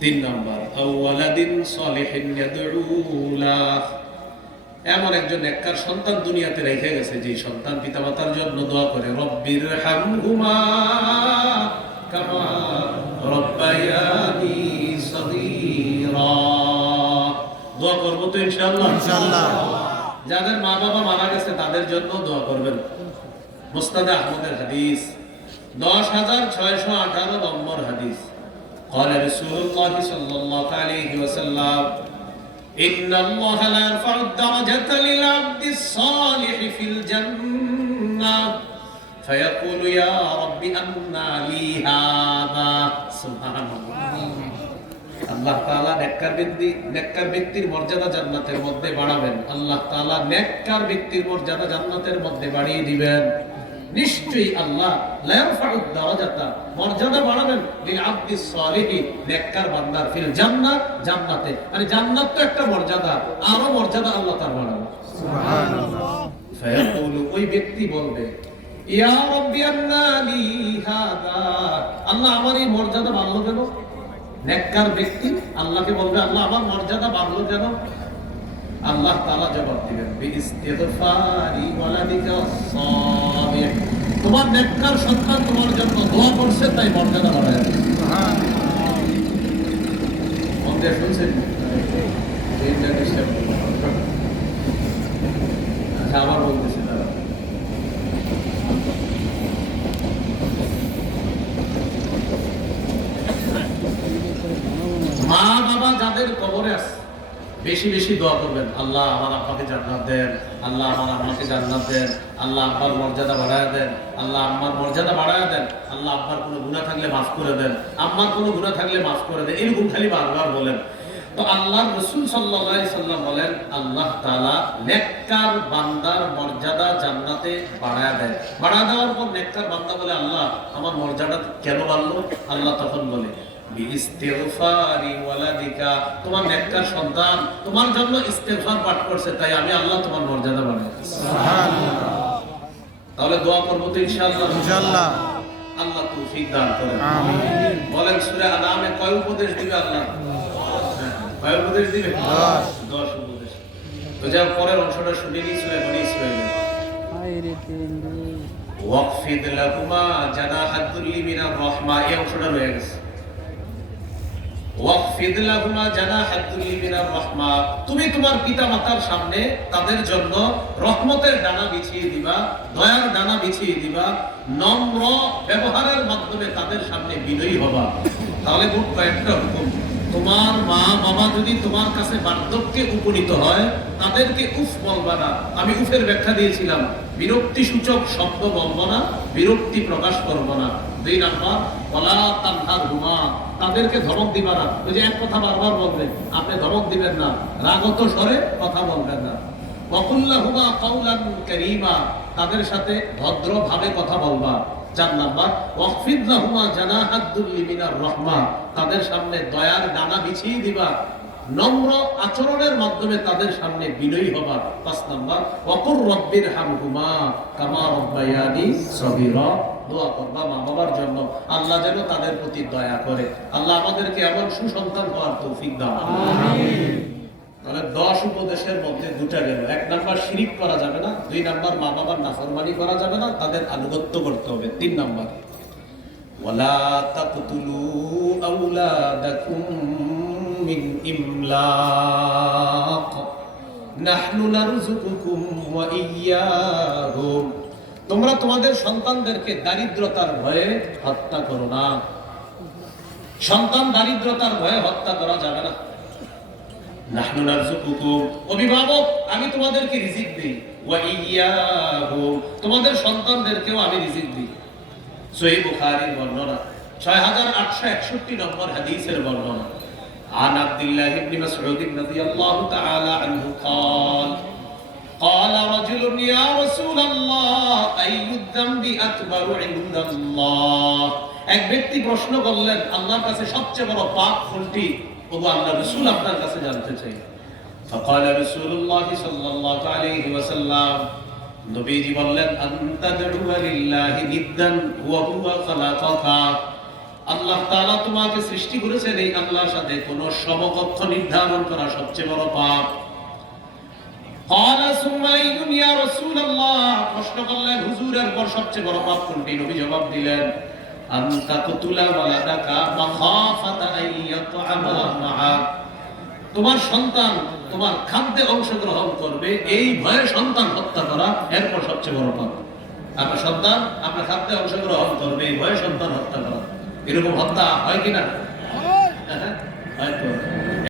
তিন নম্বর এমন একজন নেককার সন্তান দুনিয়াতে রেখে গেছে যে সন্তান পিতামাতার জন্য দোয়া করে রব্বির হামহুমা কামা রব্বায়ানি সগীরা। দোয়া করব তো ইনশাআল্লাহ। ইনশাআল্লাহ। যাদের মা বাবা মারা গেছে তাদের জন্য দোয়া করবেন। মুস্তাদে আহমদের হাদিস দশ হাজার ছয়শো আঠারো নম্বর قال رسول الله صلى الله عليه وسلم إن الله لا يرفع الدرجة للعبد الصالح في الجنة فيقول يا رب أنى لي هذا سبحان الله আল্লাহ তাআলা নেককার ব্যক্তি নেককার ব্যক্তির মর্যাদা জান্নাতের মধ্যে বাড়াবেন আল্লাহ তাআলা নেককার ব্যক্তির মর্যাদা জান্নাতের মধ্যে বাড়িয়ে দিবেন নিশ্চয়ই আল্লাহ মর্যাদা বাড়াবেন লিল আবদি নেককার বান্দার ফিল জান্নাত জান্নাতে। মানে জান্নাত তো একটা মর্যাদা আরও মর্যাদা আল্লাহ তার বাড়াবে ওই ব্যক্তি বলবে ইয়া রাব্বি আন্না হাদা। আল্লাহ আমার এই মর্যাদা বাড়লো কেন? নেককার ব্যক্তি আল্লাহকে বলবে আল্লাহ আমার মর্যাদা বাড়লো কেন? আল্লাহ তাআলা জবাব দিবেন তোমার নেককার সন্তান তোমার জন্য দোয়া করছে, তাই মর্যাদা বাড়ায়। আচ্ছা আবার মা বাবা যাদের কবরে আছে বেশি বেশি দোয়া করবেন। আল্লাহ আমার আব্বাকে জান্নাত দেন, আল্লাহ আমার আম্মাকে জান্নাত দেন, আল্লাহ আব্বার মর্যাদা বাড়ায় দেন, আল্লাহ আম্মার মর্যাদা বাড়ায় দেন, আল্লাহ আব্বার কোনো গুনাহ থাকলে মাফ করে দেন আম্মার কোনো গুনাহ থাকলে মাফ করে দেন, এরকম খালি বারবার বলেন। তো আল্লাহ রসুল সাল্লাহ সাল্লাম বলেন, আল্লাহ তাআলা নেককার বান্দার মর্যাদা জান্নাতে বাড়ায় দেয় বাড়া দেওয়ার পর নেককার বান্দা বলে, আল্লাহ, আমার মর্যাদা কেন বাড়লো? আল্লাহ তখন বলে তোমার নেককার সন্তান তোমার জন্য ইস্তেগফার পাঠ করছে তাই আমি আল্লাহ তোমার মর্যাদা বাড়াই তাহলে দোয়া করব তো ইনশাআল্লাহ। ইনশাআল্লাহ। আল্লাহ তৌফিক দান করেন আমিন। বলেন সূরা আনামে কয় উপদেশ দিবে আল্লাহ? হ্যাঁ, কয় উপদেশ দিবে? দশ। দশ উপদেশ। তো যা পরের অংশটা শুনে নি সূরা বনি ইসরাঈল। ওয়াকফিদ লাহুমা জানাহাদ মিনার রাহমা এই অংশটা রয়ে গেছে। তুমি তোমার পিতামাতার সামনে তাদের জন্য রহমতের ডানা বিছিয়ে দিবা, দয়ার ডানা বিছিয়ে দিবা, নম্র ব্যবহারের মাধ্যমে তাদের সামনে বিনয়ী হবা। তাহলে মোট কয়েকটা হুকুম। তোমার মা, বাবা যদি তোমার কাছে বার্ধক্যে উপনীত হয়, তাদেরকে উফ বলবা না। আমি উফের ব্যাখ্যা দিয়েছিলাম। বিরক্তি সূচক শব্দ বলব না, বিরক্তি প্রকাশ করব না। দুই হুমা তাদেরকে ধমক দিবা না। ওই যে এক কথা বারবার বলবে, আপনি ধমক দিবেন না। রাগত স্বরে কথা বলবেন না। ওয়াকুল্লাহুমা কাউলান তাদের সাথে ভদ্রভাবে কথা বলবা। চার নাম্বার রাহমা। তাদের সামনে দয়ার ডানা বিছিয়ে দিবা। নম্র আচরণের মাধ্যমে তাদের সামনে বিনয়ী হবা পাঁচ নাম্বার অকুর রব্বির হামহুমা কামা রব্বায়ানি সগীরা। দোয়া করবা মা বাবার জন্য। আল্লাহ যেন তাদের প্রতি দয়া করে। আল্লাহ আমাদেরকে এমন সুসন্তান হওয়ার তৌফিক দাও তাহলে দশ উপদেশের মধ্যে দুটা গেল। এক নাম্বার শিরিক করা যাবে না। দুই নাম্বার মা বাবার নাফরমানি করা যাবে না। তাদের আনুগত্য করতে হবে। তিন নাম্বার ওয়ালা তাকতুলু ইমলাক নাহনু নারযুকুকুম ওয়া ইয়্যাহুম তোমরা তোমাদের সন্তানদেরকে দারিদ্রতার ভয়ে হত্যা করো না। সন্তান দারিদ্রতার ভয়ে হত্যা করা যাবে না। অভিভাবক, আমি তোমাদেরকে রিজিক দেই। তোমাদের সন্তানদেরকেও আমি রিজিক দিই। বুখারীর বর্ণনা। 6861 নম্বর হাদিসের বর্ণনা। عن عبد الله بن مسعود رضي الله تعالى عنه قال قال رجل يا رسول الله أي الذنب أكبر عند الله এক ব্যক্তি প্রশ্ন করলেন আল্লাহর কাছে সবচেয়ে বড় পাপ কোনটি ওগো আল্লাহ রাসূল আপনার কাছে জানতে চাই فقال رسول الله صلى الله عليه وسلم নবীজি বললেন আন্তা দা'উ লিল্লাহি নিদ্দান ওয়া হুয়া খালাকাকা আল্লাহ তালা তোমাকে সৃষ্টি করেছেন এই আল্লাহর সাথে কোন সমকক্ষ নির্ধারণ করা সবচেয়ে বড় পাপ। প্রশ্ন করলেন জবাব দিলেন তোমার সন্তান তোমার খাদ্যে অংশগ্রহণ করবে, এই ভয়ে সন্তান হত্যা করা এরপর সবচেয়ে বড় পাপ। আপনার সন্তান আপনার খাদ্যে অংশগ্রহণ করবে, এই ভয়ে সন্তান হত্যা করা। এরকম হত্যা হয় কিনা হ্যাঁ, হয়তো